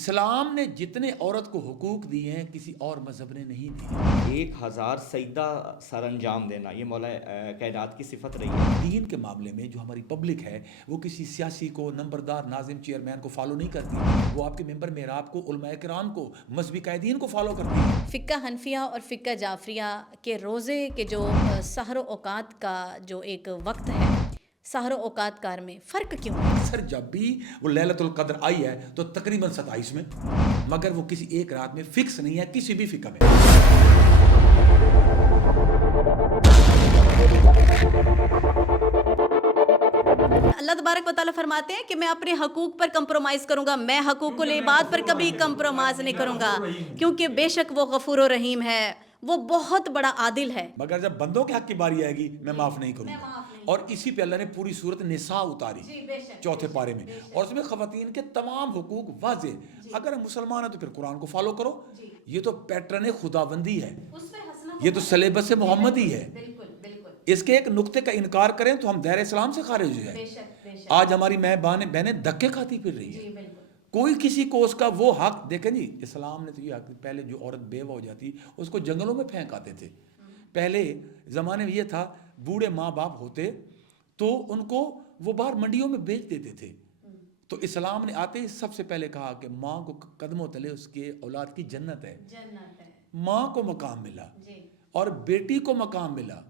اسلام نے جتنے عورت کو حقوق دیے ہیں کسی اور مذہب نے نہیں دیے۔ 1000 سجدہ سر انجام دینا یہ مولا کائنات کی صفت رہی ہے۔ دین کے معاملے میں جو ہماری پبلک ہے وہ کسی سیاسی کو، نمبردار ناظم چیئرمین کو فالو نہیں کرتی، وہ آپ کے ممبر محراب کو، علماء کرام کو، مذہبی قائدین کو فالو کرتی ہے۔ فقہ حنفیہ اور فقہ جعفریہ کے روزے کے جو سحر و اوقات کا جو ایک وقت ہے، سحر و اوقات کار میں فرق کیوں ہے؟ سر جب بھی وہ لیلۃ القدر آئی ہے تو تقریباً 27 میں، مگر وہ کسی ایک رات میں فکس نہیں ہے کسی بھی فقہ میں۔ اللہ تبارک و تعالیٰ فرماتے ہیں کہ میں اپنے حقوق پر کمپرومائز کروں گا، میں حقوق العباد پر کبھی کمپرومائز نہیں کروں گا، کیونکہ بے شک وہ غفور و رحیم ہے، وہ بہت بڑا عادل ہے۔ مگر جب بندوں کے حق کی باری آئے گی میں معاف نہیں کروں گا۔ اور اسی پہ اللہ نے پوری صورت نساء اتاری چوتھے پارے میں، اور اس میں خواتین کے تمام حقوق واضح۔ اگر ہم مسلمان ہیں تو پھر قرآن کو فالو کرو، یہ تو پیٹرن خداوندی ہے، یہ تو سلیبس محمدی ہے۔ اس کے ایک نقطے کا انکار کریں تو ہم دائرہ اسلام سے خارج ہو جائیں۔ آج ہماری بہنیں دھکے کھاتی پھر رہی ہے، کوئی کسی کو اس کا وہ حق دیکھیں جی، اسلام نے تو یہ حق، پہلے جو عورت بیوہ ہو جاتی اس کو جنگلوں میں پھینک آتے تھے۔ پہلے زمانے میں یہ تھا بوڑھے ماں باپ ہوتے تو ان کو وہ باہر منڈیوں میں بیچ دیتے تھے، تو اسلام نے آتے ہی سب سے پہلے کہا کہ ماں کو قدموں تلے اس کے اولاد کی جنت ہے۔ ماں کو مقام ملا اور بیٹی کو مقام ملا،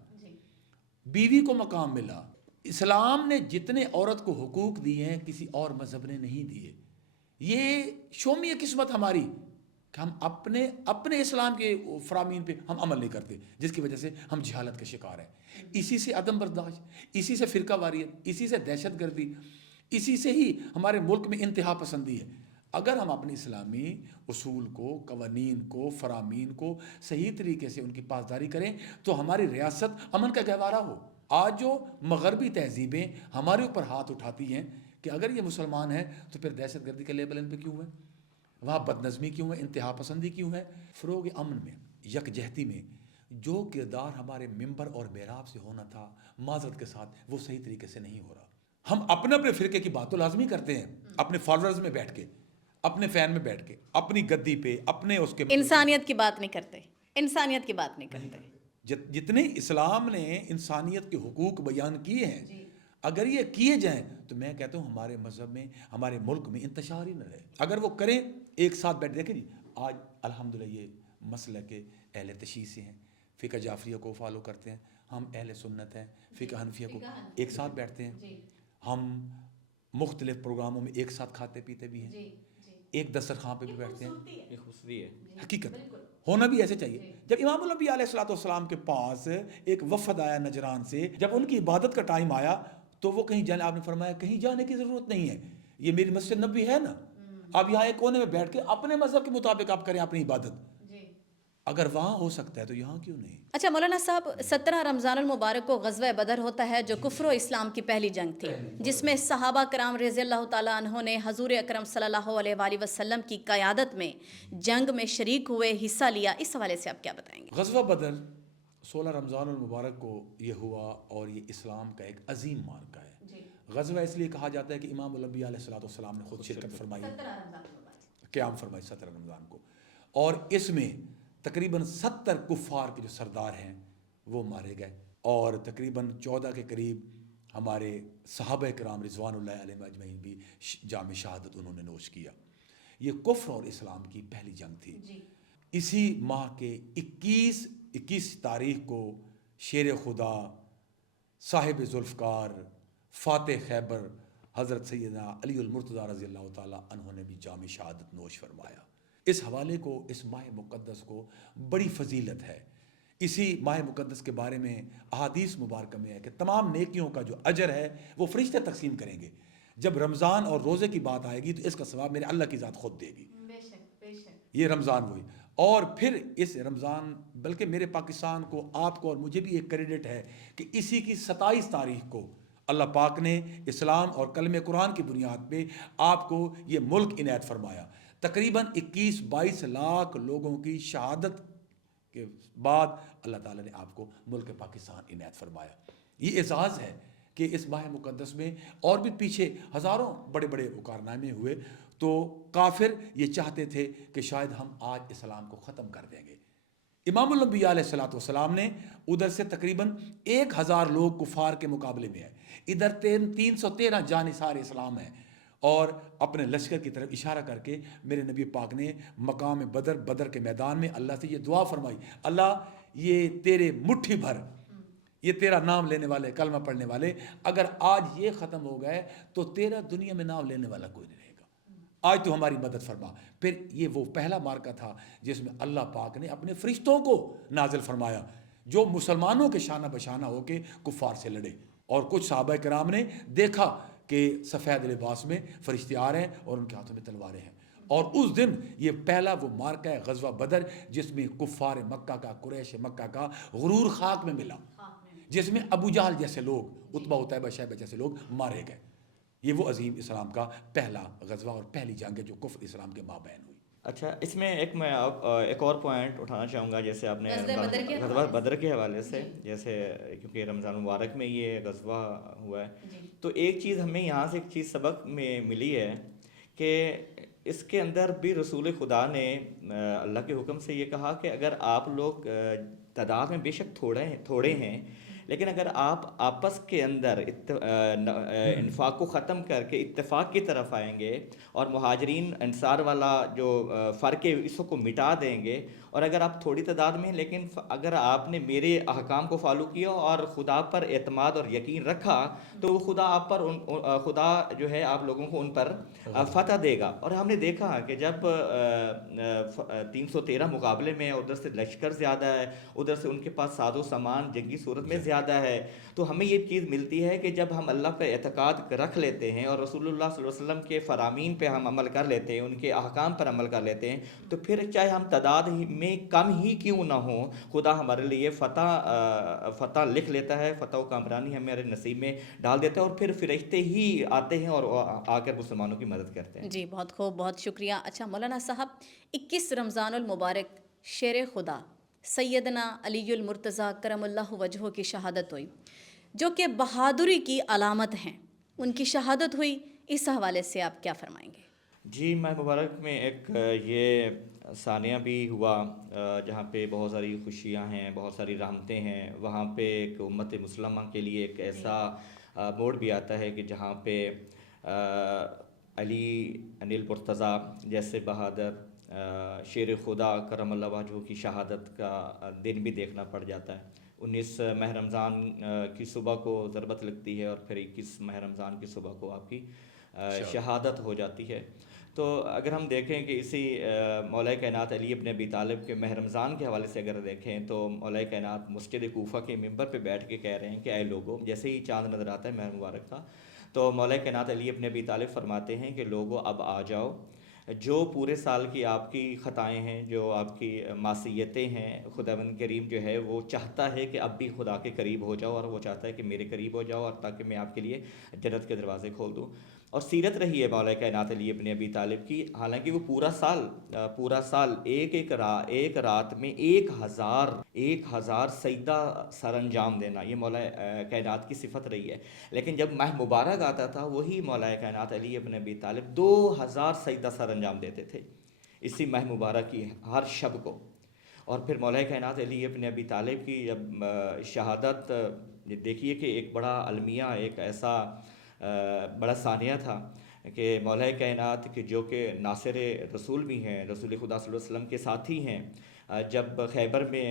بیوی کو مقام ملا۔ اسلام نے جتنے عورت کو حقوق دیے ہیں کسی اور مذہب نے نہیں دیے۔ یہ شومی قسمت ہماری کہ ہم اپنے اسلام کے فرامین پہ ہم عمل نہیں کرتے، جس کی وجہ سے ہم جہالت کا شکار ہیں۔ اسی سے عدم برداشت، اسی سے فرقہ واریت، اسی سے دہشت گردی، اسی سے ہی ہمارے ملک میں انتہا پسندی ہے۔ اگر ہم اپنے اسلامی اصول کو، قوانین کو، فرامین کو صحیح طریقے سے ان کی پاسداری کریں تو ہماری ریاست امن کا گہوارہ ہو۔ آج جو مغربی تہذیبیں ہمارے اوپر ہاتھ اٹھاتی ہیں کہ اگر یہ مسلمان ہیں تو پھر دہشت گردی کا لیبل ان پہ کیوں ہے، وہاں بدنظمی کیوں ہے، انتہا پسندی کیوں ہے؟ فروغ امن میں، یکجہتی میں جو کردار ہمارے ممبر اور محراب سے ہونا تھا معذرت کے ساتھ وہ صحیح طریقے سے نہیں ہو رہا۔ ہم اپنے فرقے کی بات تو لازمی کرتے ہیں، اپنے فالوورز میں بیٹھ کے، اپنے فین میں بیٹھ کے، اپنی گدی پہ، اپنے اس کے انسانیت کی بات نہیں کرتے، انسانیت کی بات نہیں کرتے۔ جتنے اسلام نے انسانیت کے حقوق بیان کیے ہیں اگر یہ کیے جائیں تو میں کہتا ہوں ہمارے مذہب میں، ہمارے ملک میں انتشار ہی نہ رہے۔ اگر وہ کریں ایک ساتھ بیٹھ، دیکھیں جی آج الحمدللہ یہ مسئلہ کے اہل تشیع سے ہیں، فقہ جعفریہ کو فالو کرتے ہیں، ہم اہل سنت ہیں، فقہ حنفیہ کو ایک ساتھ بیٹھتے ہیں، ہم مختلف پروگراموں میں ایک ساتھ کھاتے پیتے بھی ہیں، ایک دسترخوان پہ بھی بیٹھتے ہیں۔ یہ خوشبی ہے، حقیقت ہونا بھی ایسے چاہیے۔ جب امام الانبیاء علیہ الصلوۃ والسلام کے پاس ایک وفد آیا نجران سے، جب ان کی عبادت کا ٹائم آیا تو وہ کہیں جانے، آپ نے فرمایا کہیں جانے کی ضرورت نہیں ہے، یہ میری مسجد نبوی ہے نا، اب یہاں ایک کونے میں بیٹھ کے اپنے مذہب کے مطابق آپ کریں اپنی عبادت، اگر وہاں ہو سکتا ہے تو یہاں کیوں نہیں؟ اچھا مولانا صاحب، 17 رمضان المبارک کو غزوہ بدر ہوتا ہے جو کفر و اسلام کی پہلی جنگ تھی، جس میں صحابہ کرام رضی اللہ تعالیٰ عنہ نے حضور اکرم صلی اللہ علیہ وآلہ وسلم کی قیادت میں جنگ میں شریک ہوئے، حصہ لیا۔ اس حوالے سے آپ کیا بتائیں گے؟ غزوہ بدر 16 رمضان المبارک کو یہ ہوا اور یہ اسلام کا ایک عظیم معرکہ ہے۔ غزوہ اس لیے کہا جاتا ہے کہ امام الانبیاء علیہ الصلوۃ والسلام نے خود شرکت فرمائی، قیام فرمائی 17 رمضان کو، اور اس میں تقریباً 70 کفار کے جو سردار ہیں وہ مارے گئے، اور تقریباً 14 کے قریب ہمارے صحابہ کرام رضوان اللہ علیہم اجمعین بھی جام شہادت انہوں نے نوش کیا۔ یہ کفر اور اسلام کی پہلی جنگ تھی۔ اسی ماہ کے 21 تاریخ کو شیر خدا، صاحب ذوالفقار، فاتح خیبر حضرت سیدنا علی المرتضیٰ رضی اللہ تعالیٰ عنہ نے بھی جام شہادت نوش فرمایا۔ اس حوالے کو، اس ماہ مقدس کو بڑی فضیلت ہے۔ اسی ماہ مقدس کے بارے میں احادیث مبارکہ میں ہے کہ تمام نیکیوں کا جو اجر ہے وہ فرشتے تقسیم کریں گے۔ جب رمضان اور روزے کی بات آئے گی تو اس کا ثواب میرے اللہ کی ذات خود دے گی۔ یہ رمضان ہوئی، اور پھر اس رمضان، بلکہ میرے پاکستان کو، آپ کو اور مجھے بھی ایک کریڈٹ ہے کہ اسی کی 27 تاریخ کو اللہ پاک نے اسلام اور کلمہ قرآن کی بنیاد پہ آپ کو یہ ملک عنایت فرمایا۔ تقریباً 21-22 لاکھ لوگوں کی شہادت کے بعد اللہ تعالیٰ نے آپ کو ملک پاکستان عنایت فرمایا۔ یہ اعزاز ہے کہ اس ماہ مقدس میں، اور بھی پیچھے ہزاروں بڑے بڑے کارنامے ہوئے، تو کافر یہ چاہتے تھے کہ شاید ہم آج اسلام کو ختم کر دیں گے. امام الانبیاء علیہ السلام نے ادھر سے تقریباً 1000 لوگ کفار کے مقابلے میں ہیں, ادھر 313 جانثار اسلام ہیں, اور اپنے لشکر کی طرف اشارہ کر کے میرے نبی پاک نے مقام بدر کے میدان میں اللہ سے یہ دعا فرمائی, اللہ یہ تیرے مٹھی بھر, یہ تیرا نام لینے والے, کلمہ پڑھنے والے اگر آج یہ ختم ہو گئے تو تیرا دنیا میں نام لینے والا کوئی نہیں رہے گا, آج تو ہماری مدد فرما. پھر یہ وہ پہلا مارکہ تھا جس میں اللہ پاک نے اپنے فرشتوں کو نازل فرمایا جو مسلمانوں کے شانہ بشانہ ہو کے کفار سے لڑے, اور کچھ صحابہ کرام نے دیکھا کہ سفید لباس میں فرشتے آ رہے ہیں اور ان کے ہاتھوں میں تلواریں ہیں. اور اس دن یہ پہلا وہ مارکہ ہے غزوہ بدر جس میں کفار مکہ کا, قریش مکہ کا غرور خاک میں ملا, جس میں ابو جہل جیسے لوگ, عتبہ عتیبہ شیبہ جیسے لوگ مارے گئے. یہ وہ عظیم اسلام کا پہلا غزوہ اور پہلی جنگ ہے جو کفر اسلام کے مابین ہوئی. اچھا, اس میں ایک اور پوائنٹ اٹھانا چاہوں گا, جیسے آپ نے غزوہ بدر کے حوالے سے, جیسے کیونکہ رمضان مبارک میں یہ غزوہ ہوا ہے, تو ایک چیز ہمیں یہاں سے ایک چیز سبق میں ملی ہے کہ اس کے اندر بھی رسول خدا نے اللہ کے حکم سے یہ کہا کہ اگر آپ لوگ تعداد میں بے شک تھوڑے ہیں, لیکن اگر آپ آپس کے اندر انفاق کو ختم کر کے اتفاق کی طرف آئیں گے اور مہاجرین انصار والا جو فرق ہے اس کو مٹا دیں گے, اور اگر آپ تھوڑی تعداد میں ہیں لیکن اگر آپ نے میرے احکام کو فالو کیا اور خدا پر اعتماد اور یقین رکھا تو وہ خدا آپ پر خدا جو ہے آپ لوگوں کو ان پر فتح دے گا. اور ہم نے دیکھا کہ جب 313 مقابلے میں, ادھر سے لشکر زیادہ ہے, ادھر سے ان کے پاس ساز و سامان جنگی صورت میں زیادہ ہے, تو ہمیں یہ چیز ملتی ہے کہ جب ہم اللہ پہ اعتقاد رکھ لیتے ہیں اور رسول اللہ صلی اللہ علیہ وسلم کے فرامین پہ ہم عمل کر لیتے ہیں, ان کے احکام پر عمل کر لیتے ہیں, تو پھر چاہے ہم تعداد میں کم ہی کیوں نہ ہوں, خدا ہمارے لیے فتح لکھ لیتا ہے, فتح و کامرانی ہمارے نصیب میں ڈال دیتا ہے, اور پھر فرشتے ہی آتے ہیں اور آ کر مسلمانوں کی مدد کرتے ہیں. جی بہت خوب, بہت شکریہ. اچھا مولانا صاحب, 21 رمضان المبارک شیر خدا سیدنا علی المرتضیٰ کرم اللہ وجہہ کی شہادت ہوئی, جو کہ بہادری کی علامت ہیں, ان کی شہادت ہوئی, اس حوالے سے آپ کیا فرمائیں گے؟ جی, ماہ مبارک میں ایک یہ ثانیہ بھی ہوا جہاں پہ بہت ساری خوشیاں ہیں, بہت ساری رحمتیں ہیں. وہاں پہ ایک امت مسلمہ کے لیے ایک ایسا موڑ بھی آتا ہے کہ جہاں پہ علی المرتضیٰ جیسے بہادر شیر خدا کرم اللہ وجہہ کی شہادت کا دن بھی دیکھنا پڑ جاتا ہے. 19 ماہ رمضان کی صبح کو ضربت لگتی ہے اور پھر 21 ماہ رمضان کی صبح کو آپ کی شہادت ہو جاتی ہے. تو اگر ہم دیکھیں کہ اسی مولا کائنات علی ابن ابی طالب کے ماہ رمضان کے حوالے سے اگر دیکھیں تو مولا کائنات مسجد کوفہ کے ممبر پہ بیٹھ کے کہہ رہے ہیں کہ اے لوگوں, جیسے ہی چاند نظر آتا ہے ماہ مبارک کا, تو مولا کائنات علی ابن ابی طالب فرماتے ہیں کہ لوگوں اب آ جاؤ, جو پورے سال کی آپ کی خطائیں ہیں, جو آپ کی معصیتیں ہیں, خداوند کریم جو ہے وہ چاہتا ہے کہ اب بھی خدا کے قریب ہو جاؤ, اور وہ چاہتا ہے کہ میرے قریب ہو جاؤ, اور تاکہ میں آپ کے لیے جنت کے دروازے کھول دوں. اور سیرت رہی ہے مولا کائنات علی ابن ابی طالب کی, حالانکہ وہ پورا سال ایک رات میں 1000 سجدہ سر انجام دینا, یہ مولا کائنات کی صفت رہی ہے. لیکن جب ماہ مبارک آتا تھا, وہی مولا کائنات علی ابن ابی طالب 2000 سجدہ سر انجام دیتے تھے اسی ماہ مبارک کی ہر شب کو. اور پھر مولا کائنات علی ابن ابی طالب کی جب شہادت دیکھیے کہ ایک بڑا المیہ, ایک ایسا بڑا ثانیہ تھا کہ مولا کائنات کہ جو کہ ناصر رسول بھی ہیں, رسول خدا صلی اللہ علیہ وسلم کے ساتھی ہیں, جب خیبر میں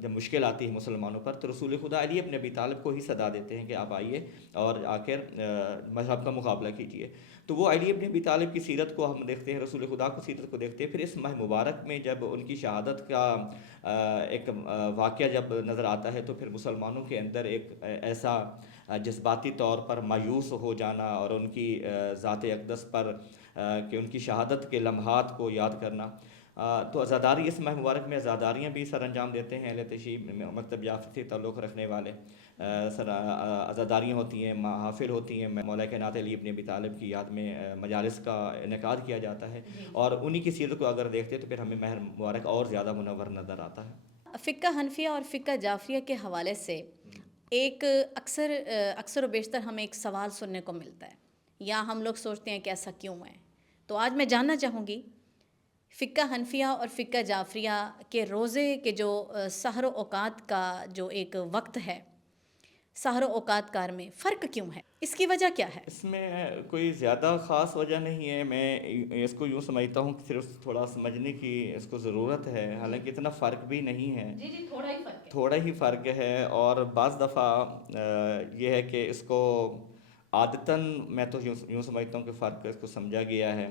جب مشکل آتی ہے مسلمانوں پر تو رسول خدا علی ابن ابی طالب کو ہی صدا دیتے ہیں کہ آپ آئیے اور آ کر مذہب کا مقابلہ کیجیے. تو وہ علی ابن ابی طالب کی سیرت کو ہم دیکھتے ہیں, رسول خدا کو سیرت کو دیکھتے ہیں. پھر اس ماہ مبارک میں جب ان کی شہادت کا ایک واقعہ جب نظر آتا ہے تو پھر مسلمانوں کے اندر ایک ایسا جذباتی طور پر مایوس ہو جانا اور ان کی ذات اقدس پر کہ ان کی شہادت کے لمحات کو یاد کرنا. تو عزاداری اس ماہ مبارک میں عزاداریاں بھی سر انجام دیتے ہیں اہل تشیع مکتب یافت سے تعلق رکھنے والے. عزاداریاں ہوتی ہیں, محافل ہوتی ہیں, مولا کائنات علی ابن ابی طالب کی یاد میں مجالس کا انعقاد کیا جاتا ہے, اور انہی کی سیرت کو اگر دیکھتے تو پھر ہمیں ماہ مبارک اور زیادہ منور نظر آتا ہے. فقہ حنفیہ اور فقہ جعفریہ کے حوالے سے ایک اکثر و بیشتر ہمیں ایک سوال سننے کو ملتا ہے, یا ہم لوگ سوچتے ہیں کہ ایسا کیوں ہے. تو آج میں جاننا چاہوں گی فقہ حنفیہ اور فقہ جعفریہ کے روزے کے جو سحر و اوقات کا جو ایک وقت ہے، سحر و اوقات کار میں فرق کیوں ہے؟ اس کی وجہ کیا ہے؟ اس میں کوئی زیادہ خاص وجہ نہیں ہے، میں اس کو یوں سمجھتا ہوں کہ صرف تھوڑا سمجھنے کی اس کو ضرورت ہے، حالانکہ اتنا فرق بھی نہیں ہے، جی تھوڑا ہی فرق ہے، تھوڑا ہی فرق ہے، اور بعض دفعہ یہ ہے کہ اس کو عادتاً میں تو یوں سمجھتا ہوں کہ فرق اس کو سمجھا گیا ہے،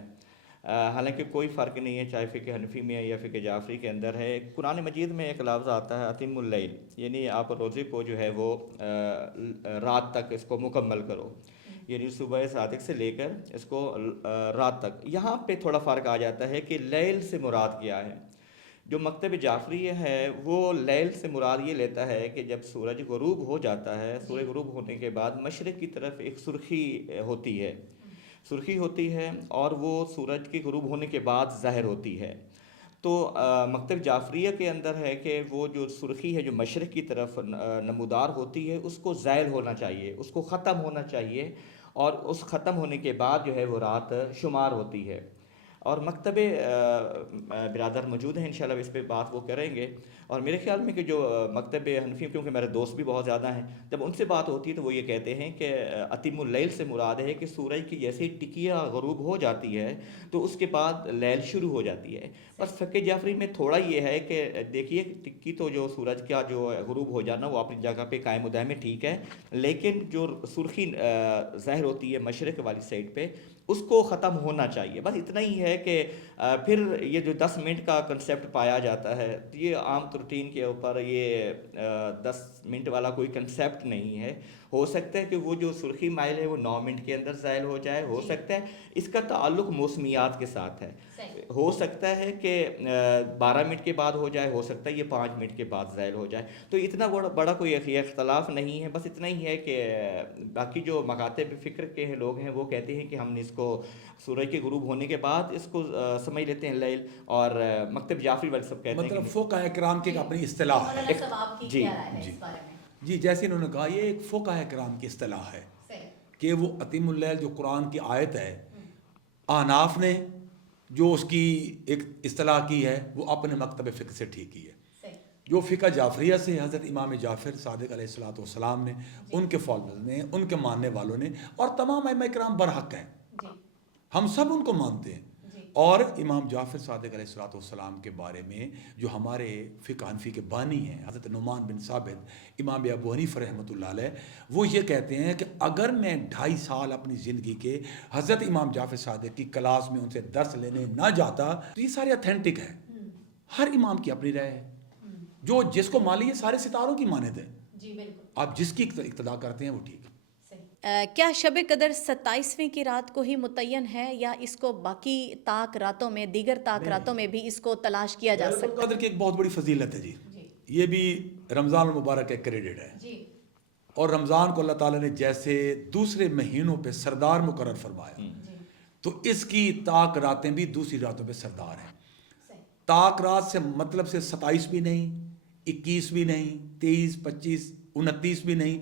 حالانکہ کوئی فرق نہیں ہے، چاہے فقہ حنفی میں یا فقہ جعفری کے اندر ہے۔ قرآن مجید میں ایک لفظ آتا ہے اتم اللیل، یعنی آپ روزے کو جو ہے وہ رات تک اس کو مکمل کرو، یعنی صبح صادق سے لے کر اس کو رات تک۔ یہاں پہ تھوڑا فرق آ جاتا ہے کہ لیل سے مراد کیا ہے۔ جو مکتب جعفری ہے وہ لیل سے مراد یہ لیتا ہے کہ جب سورج غروب ہو جاتا ہے، سورج غروب ہونے کے بعد مشرق کی طرف ایک سرخی ہوتی ہے اور وہ سورج کے غروب ہونے کے بعد ظاہر ہوتی ہے۔ تو مکتب جعفریہ کے اندر ہے کہ وہ جو سرخی ہے جو مشرق کی طرف نمودار ہوتی ہے، اس کو زائل ہونا چاہیے، اس کو ختم ہونا چاہیے، اور اس ختم ہونے کے بعد جو ہے وہ رات شمار ہوتی ہے۔ اور مکتب برادر موجود ہیں، انشاءاللہ اس پہ بات وہ کریں گے، اور میرے خیال میں کہ جو مکتب حنفی، کیونکہ میرے دوست بھی بہت زیادہ ہیں، جب ان سے بات ہوتی ہے تو وہ یہ کہتے ہیں کہ اتم اللیل سے مراد ہے کہ سورج کی جیسے ہی ٹکیا غروب ہو جاتی ہے تو اس کے بعد لیل شروع ہو جاتی ہے۔ بس فقہ جعفری میں تھوڑا یہ ہے کہ دیکھیے ٹکی تو جو سورج کا جو غروب ہو جانا وہ اپنی جگہ پہ قائم و دائم ہے، ٹھیک ہے، لیکن جو سرخی ظاہر ہوتی ہے مشرق والی سائڈ پہ، اس کو ختم ہونا چاہیے۔ بس اتنا ہی ہے کہ پھر یہ جو 10 منٹ کا کنسیپٹ پایا جاتا ہے، یہ عام روٹین کے اوپر یہ 10 منٹ والا کوئی کنسیپٹ نہیں ہے۔ ہو سکتا ہے کہ وہ جو سرخی مائل ہے وہ 9 منٹ کے اندر زائل ہو جائے، ہو سکتا ہے اس کا تعلق موسمیات کے ساتھ ہے، ہو سکتا ہے کہ 12 منٹ کے بعد ہو جائے، ہو سکتا ہے یہ 5 منٹ کے بعد زائل ہو جائے، تو اتنا بڑا کوئی اختلاف نہیں ہے۔ بس اتنا ہی ہے کہ باقی جو مکاتب فکر کے لوگ ہیں وہ کہتے ہیں کہ ہم نے اس کو سورج کے غروب ہونے کے بعد اس کو سمجھ لیتے ہیں لیل، اور مکتب جعفری والے سب کہتے ہیں مطلب فقہ کرام کی اپنی اصطلاح ہے۔ جی جیسے انہوں نے کہا یہ ایک فقہ کرام کی اصطلاح ہے کہ وہ اتم اللیل جو قرآن کی آیت ہے، احناف نے جو اس کی ایک اصطلاح کی ہے وہ اپنے مکتب فقہ سے ٹھیک کی ہے، جو فقہ جعفریہ سے حضرت امام جعفر صادق علیہ الصلوۃ والسلام نے، ان کے فالوورز نے، ان کے ماننے والوں نے، اور تمام ائمہ کرام برحق ہیں، ہم سب ان کو مانتے ہیں۔ اور امام جعفر صادق علیہ الصلوۃ والسلام کے بارے میں جو ہمارے فقہ حنفی کے بانی ہیں حضرت نعمان بن ثابت، امام ابو حنیفہ رحمۃ اللہ علیہ، وہ یہ کہتے ہیں کہ اگر میں 2.5 سال اپنی زندگی کے حضرت امام جعفر صادق کی کلاس میں ان سے درس لینے نہ جاتا تو یہ سارے اتھینٹک ہے، ہر امام کی اپنی رائے ہے، جو جس کو مان لیے سارے ستاروں کی مانند ہے، آپ جس کی اقتدا کرتے ہیں وہ ٹھیک ہے۔ کیا شب قدر 27ویں کی رات کو ہی متعین ہے یا اس کو باقی طاق راتوں میں، دیگر طاق راتوں میں بھی اس کو تلاش کیا جا سکتا ہے؟ قدر کی ایک بہت بڑی فضیلت ہے جی، یہ بھی رمضان المبارک کا کریڈٹ ہے، اور رمضان کو اللہ تعالیٰ نے جیسے دوسرے مہینوں پہ سردار مقرر فرمایا تو اس کی طاق راتیں بھی دوسری راتوں پہ سردار ہیں۔ طاق رات سے مطلب سے 27 بھی نہیں، 21 بھی نہیں، 23، 25، 29 بھی نہیں،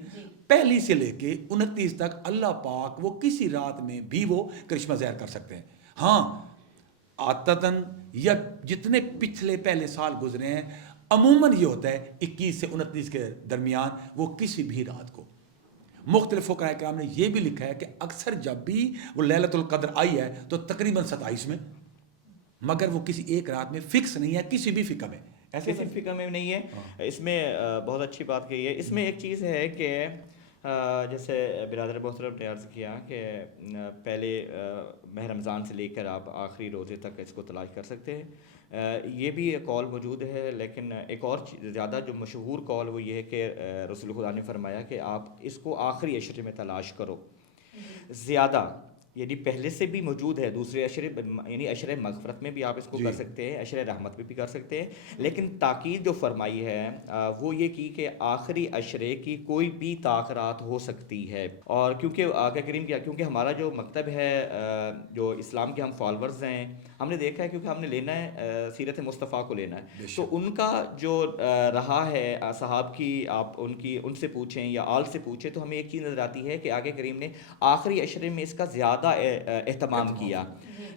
پہلی سے لے کے 29 تک اللہ پاک وہ کسی رات میں بھی وہ کرشمہ ظاہر کر سکتے ہیں۔ ہاں عادتاً یا جتنے پچھلے پہلے سال گزرے ہیں عموماً یہ ہوتا ہے 21 سے 29 کے درمیان وہ کسی بھی رات کو۔ مختلف فقہاء کرام نے یہ بھی لکھا ہے کہ اکثر جب بھی وہ لیلۃ القدر آئی ہے تو تقریباً 27 میں، مگر وہ کسی ایک رات میں فکس نہیں ہے کسی بھی فقہ میں، ایسے فقہ میں نہیں ہے۔ اس میں بہت اچھی بات کہی ہے۔ اس میں ایک چیز ہے کہ جیسے برادر محترم نے عرض کیا کہ پہلے ماہ رمضان سے لے کر آپ آخری روزے تک اس کو تلاش کر سکتے ہیں، یہ بھی ایک قول موجود ہے، لیکن ایک اور زیادہ جو مشہور قول وہ یہ ہے کہ رسول خدا نے فرمایا کہ آپ اس کو آخری عشرے میں تلاش کرو زیادہ، یعنی پہلے سے بھی موجود ہے دوسرے عشرے، یعنی عشرے مغفرت میں بھی آپ اس کو کر سکتے ہیں، عشرے رحمت میں بھی کر سکتے ہیں، لیکن تاکید جو فرمائی ہے وہ یہ کی کہ آخری عشرے کی کوئی بھی طاق رات ہو سکتی ہے۔ اور کیونکہ آقا کریم کیا، کیونکہ ہمارا جو مکتب ہے، جو اسلام کے ہم فالورز ہیں، ہم نے دیکھا ہے کیونکہ ہم نے لینا ہے سیرت مصطفیٰ کو لینا ہے، تو ان کا جو رہا ہے صحاب کی، آپ ان سے پوچھیں یا آل سے پوچھیں تو ہمیں ایک چیز نظر آتی ہے کہ آقا کریم نے آخری عشرے میں اس کا زیادہ اہتمام کیا،